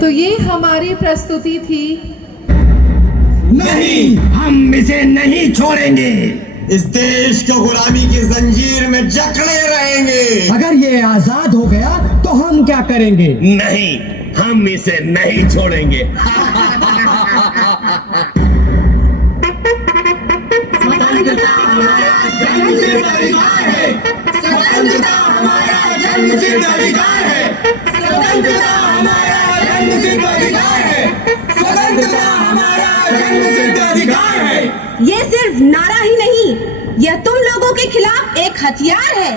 तो ये हमारी प्रस्तुति थी। नहीं, हम इसे नहीं छोड़ेंगे। इस देश को गुलामी की जंजीर में जकड़े रहेंगे। अगर ये आजाद हो गया तो हम क्या करेंगे? नहीं, हम इसे नहीं छोड़ेंगे। स्वतंत्रता हमारा जन्मसिद्ध अधिकार है। स्वतंत्रता हमारा जन्मसिद्ध अधिकार है। स्वतंत्रता हमारा जन्मसिद्ध अधिकार है। स्वतंत्रता हमारा जन्मसिद्ध अधिकार है। ये सिर्फ नारा ही नहीं, यह तुम लोगों के खिलाफ एक हथियार है।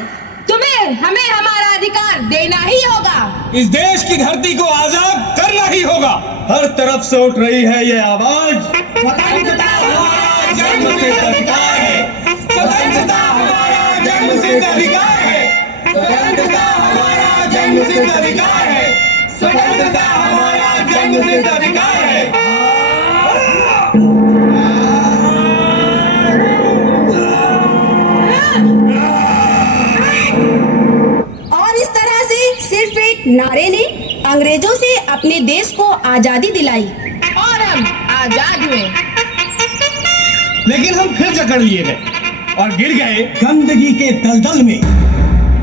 तुम्हें हमें हमारा अधिकार देना ही होगा। इस देश की धरती को आजाद करना ही होगा। हर तरफ से उठ रही है ये आवाज, स्वतंत्रता हमारा जन्मसिद्ध अधिकार है। स्वतंत्रता हमारा जन्मसिद्ध अधिकार है। स्वतंत्रता हमारा जन्मसिद्ध अधिकार है। स्वतंत्रता हमारा जन्मसिद्ध अधिकार है। और इस तरह से सिर्फ एक नारे ने अंग्रेजों से अपने देश को आजादी दिलाई और हम आजाद हुए। लेकिन हम फिर जकड़ लिए गए और गिर गए गंदगी के दलदल में।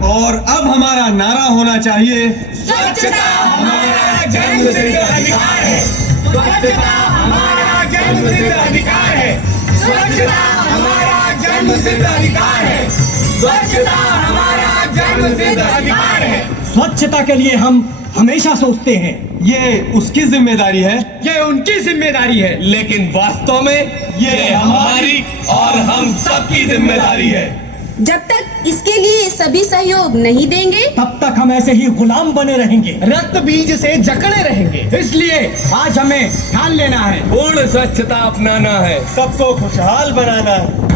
और अब हमारा नारा होना चाहिए, स्वच्छता हमारा जन्मसिद्ध अधिकार है। स्वच्छता हमारा जन्मसिद्ध अधिकार है। स्वच्छता हमारा जन्मसिद्ध अधिकार है। स्वच्छता हमारा जन्मसिद्ध अधिकार है। स्वच्छता के लिए हम हमेशा सोचते हैं ये उसकी जिम्मेदारी है, ये उनकी जिम्मेदारी है, लेकिन वास्तव में ये हमारी और हम सबकी जिम्मेदारी है। जब तक इसके लिए सभी सहयोग नहीं देंगे तब तक हम ऐसे ही गुलाम बने रहेंगे, रक्त बीज से जकड़े रहेंगे। इसलिए आज हमें ठान लेना है, पूर्ण स्वच्छता अपनाना है, सबको खुशहाल बनाना है।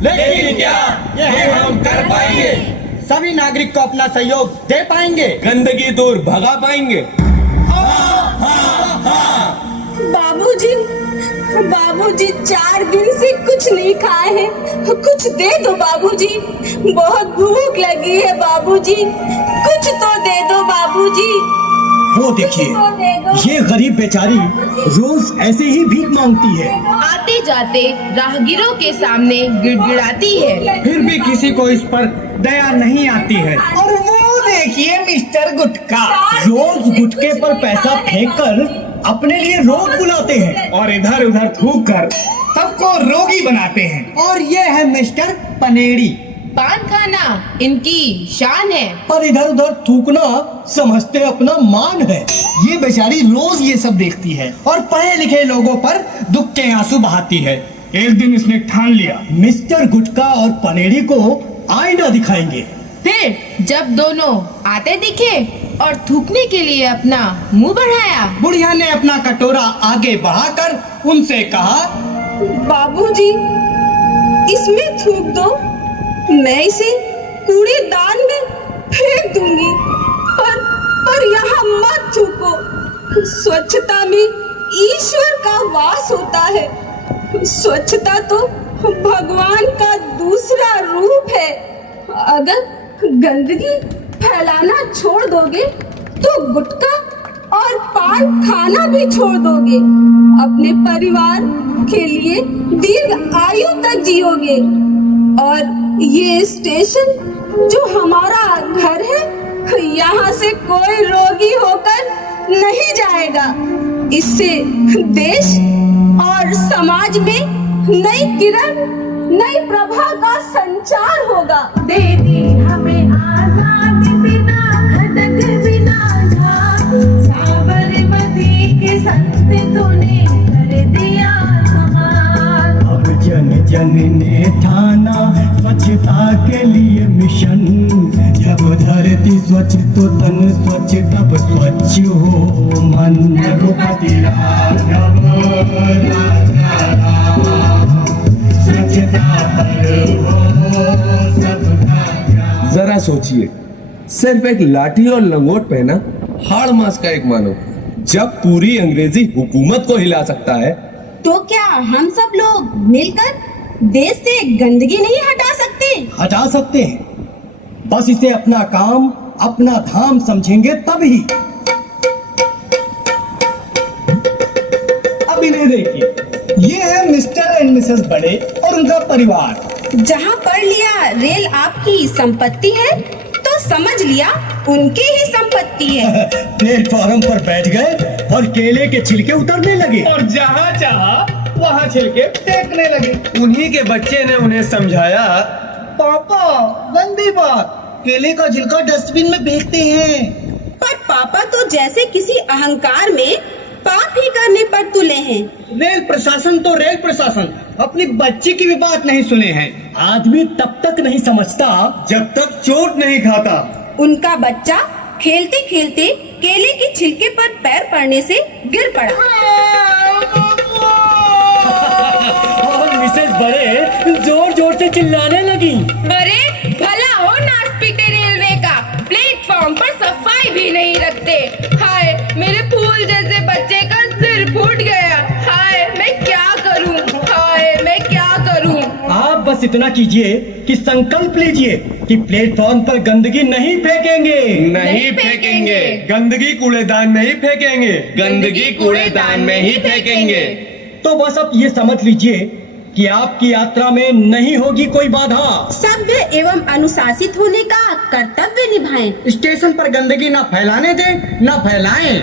लेकिन क्या ये हम कर पाएंगे? सभी नागरिक को अपना सहयोग दे पाएंगे? गंदगी दूर भगा पाएंगे? बाबूजी, बाबूजी 4 दिन से कुछ नहीं खाए हैं, कुछ दे दो बाबूजी। बहुत भूख लगी है बाबूजी, कुछ तो दे दो बाबूजी। वो देखिए, ये गरीब बेचारी रोज ऐसे ही भीख मांगती है। आते जाते राहगीरों के सामने गिड़गिड़ाती है, फिर भी किसी को इस पर दया नहीं आती है। और वो देखिए मिस्टर गुटका, रोज गुटके पर पैसा फेंककर अपने लिए रोग बुलाते हैं और इधर उधर थूक कर सबको रोगी बनाते हैं। और ये है मिस्टर पनेड़ी, पान खाना इनकी शान है। पर इधर उधर थूकना समझते अपना मान है। ये बेचारी रोज ये सब देखती है और पढ़े लिखे लोगों पर दुख के आंसू बहाती है। एक दिन इसने ठान लिया, मिस्टर गुटका और पनेरी को आईना दिखाएंगे। फिर जब दोनों आते दिखे और थूकने के लिए अपना मुंह बढ़ाया, बुढ़िया ने अपना कटोरा आगे बढ़ाकर उनसे कहा, बाबूजी इसमें थूक दो, मैं इसे कूड़ेदान में फेंक दूंगी, पर यहाँ मत थूको। स्वच्छता में ईश्वर का वास होता है। स्वच्छता तो भगवान का दूसरा रूप है। अगर गंदगी फैलाना छोड़ दोगे तो गुटखा और पान खाना भी छोड़ दोगे। अपने परिवार के लिए दीर्घ आयु तक जियोगे। और ये स्टेशन जो हमारा घर है, यहाँ से कोई रोगी होकर नहीं जाएगा। इससे देश और समाज में नई किरण, नई प्रभा का संचार होगा। दे दी हमें आजादी बिना खटक बिना ढाक, साबरमती के संत तूने कर दिया कमाल। अब जन जन ने ठाना स्वच्छता के लिए मिशन। जब धरती स्वच्छ तो तन स्वच्छ, तब स्वच्छ हो मन। रघुपति राघव राजा राम, स्वच्छता पर हो सबका ध्यान। जरा सोचिए, सिर्फ एक लाठी और लंगोट पहना हाड़ मास का एक मानव जब पूरी अंग्रेजी हुकूमत को हिला सकता है, तो क्या हम सब लोग मिलकर देश से गंदगी नहीं हटा सकते? हटा सकते हैं, बस इसे अपना काम, अपना धाम समझेंगे तभी। देखिए, ये है मिस्टर एंड मिसेस बड़े और उनका परिवार। जहाँ पढ़ लिया रेल आपकी संपत्ति है तो समझ लिया उनकी ही संपत्ति है। प्लेटफॉर्म पर बैठ गए और केले के छिलके उतरने लगे और जहाँ चाहा वहाँ छिलके फेंकने लगे। उन्हीं के बच्चे ने उन्हें समझाया, पापा गंदी बात, केले का छिलका डस्टबिन में फेंकते हैं। पर पापा तो जैसे किसी अहंकार में पाप ही करने पर तुले हैं। रेल प्रशासन तो रेल प्रशासन अपनी बच्ची की भी बात नहीं सुने हैं। आदमी तब तक नहीं समझता जब तक चोट नहीं खाता। उनका बच्चा खेलते खेलते केले के छिलके पर पैर पड़ने से गिर पड़ा और मिसेस बड़े जोर जोर से चिल्लाने लगी। अरे भला हो नासपीटे रेलवे का, प्लेटफॉर्म पर सफाई भी नहीं रखते। हाय मेरे फूल जैसे बच्चे का सिर फूट गया। हाय मैं क्या करूं, हाय मैं क्या करूं। आप बस इतना कीजिए कि संकल्प लीजिए कि प्लेटफॉर्म पर गंदगी नहीं फेंकेंगे। नहीं फेंकेंगे, गंदगी कूड़ेदान में ही फेंकेंगे। गंदगी कूड़ेदान में ही फेंकेंगे। तो बस अब ये समझ लीजिए कि आपकी यात्रा में नहीं होगी कोई बाधा। सभ्य एवं अनुशासित होने का कर्तव्य निभाएं। स्टेशन पर गंदगी न फैलाने दें न फैलाएं।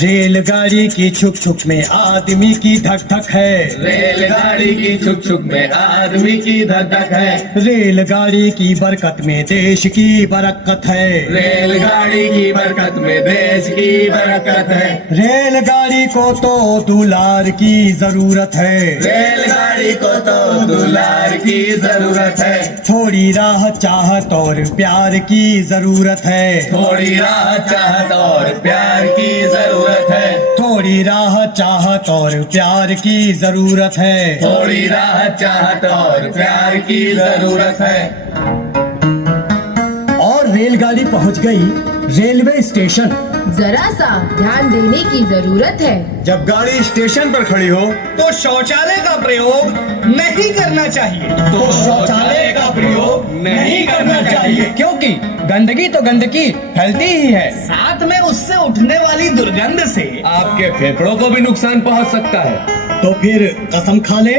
रेलगाड़ी की छुक छुक में आदमी की धक धक है। रेलगाड़ी की छुक छुक में आदमी की धक धक है। रेलगाड़ी की बरकत में देश की बरकत है। रेलगाड़ी की बरकत में देश की बरकत है। रेलगाड़ी को तो दुलार की जरूरत है। रेलगाड़ी को तो दुलार की जरूरत है। थोड़ी राह चाहत और प्यार की जरूरत है। थोड़ी राह चाहत और प्यार की जरूरत है। थोड़ी राह चाहत और प्यार की जरूरत है। थोड़ी राह चाहत और प्यार की जरूरत है। और रेलगाड़ी पहुंच गई रेलवे स्टेशन। जरा सा ध्यान देने की जरूरत है। जब गाड़ी स्टेशन पर खड़ी हो तो शौचालय का प्रयोग नहीं करना चाहिए। तो शौचालय का प्रयोग नहीं करना चाहिए, क्योंकि गंदगी तो गंदगी फैलती ही है, साथ में उससे उठने वाली दुर्गंध से आपके फेफड़ों को भी नुकसान पहुंच सकता है। तो फिर कसम खा ले,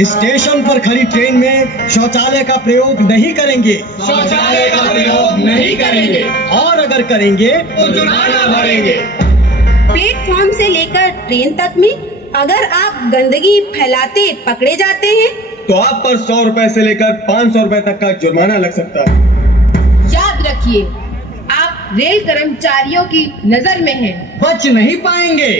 स्टेशन पर खड़ी ट्रेन में शौचालय का प्रयोग नहीं करेंगे। शौचालय का प्रयोग नहीं करेंगे, और अगर करेंगे तो जुर्माना भरेंगे। प्लेटफॉर्म से लेकर ट्रेन तक में अगर आप गंदगी फैलाते पकड़े जाते हैं तो आप पर 100 रुपए से लेकर 500 रुपए तक का जुर्माना लग सकता है। याद रखिए आप रेल कर्मचारियों की नजर में हैं। बच नहीं पाएंगे,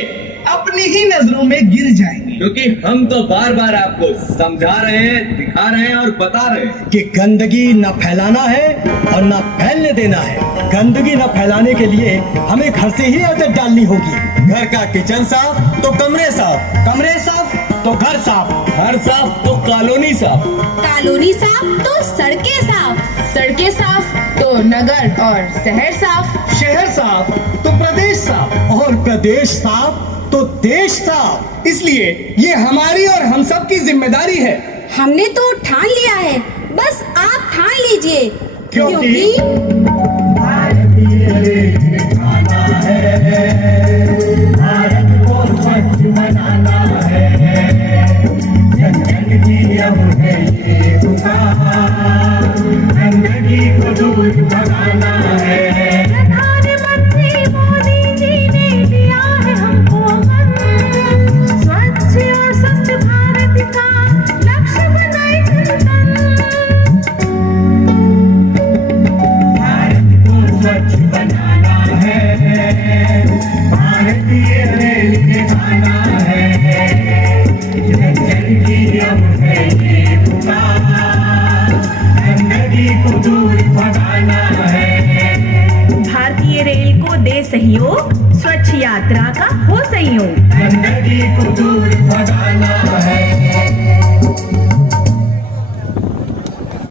अपनी ही नजरों में गिर जाएंगे। क्योंकि हम तो बार बार आपको समझा रहे हैं, दिखा रहे हैं और बता रहे हैं कि गंदगी न फैलाना है और न फैलने देना है। गंदगी न फैलाने के लिए हमें घर से ही आदत डालनी होगी। घर का किचन साफ तो कमरे साफ, कमरे साफ तो घर साफ, घर साफ तो कॉलोनी साफ, कॉलोनी साफ तो सड़कें साफ, सड़कें साफ तो नगर और शहर साफ, शहर साफ तो प्रदेश साफ, और प्रदेश साफ तो देश साफ। इसलिए ये हमारी और हम सब की जिम्मेदारी है। हमने तो ठान लिया है, बस आप ठान लीजिए। क्योंकि प्रधानमंत्री मोदी जी ने दिया है हमको मन, स्वच्छ और स्वस्थ भारत का लक्ष्य बनाए चिंतन। भारत को स्वच्छ बनाना है, भारतीय रेल के गाना है, जन जन की अब है ये पुकार, गंदगी को दूर भगाना है। भारतीय रेल को दे सहयोग, स्वच्छ यात्रा का हो सहयोग। गंदगी को दूर भगाना है।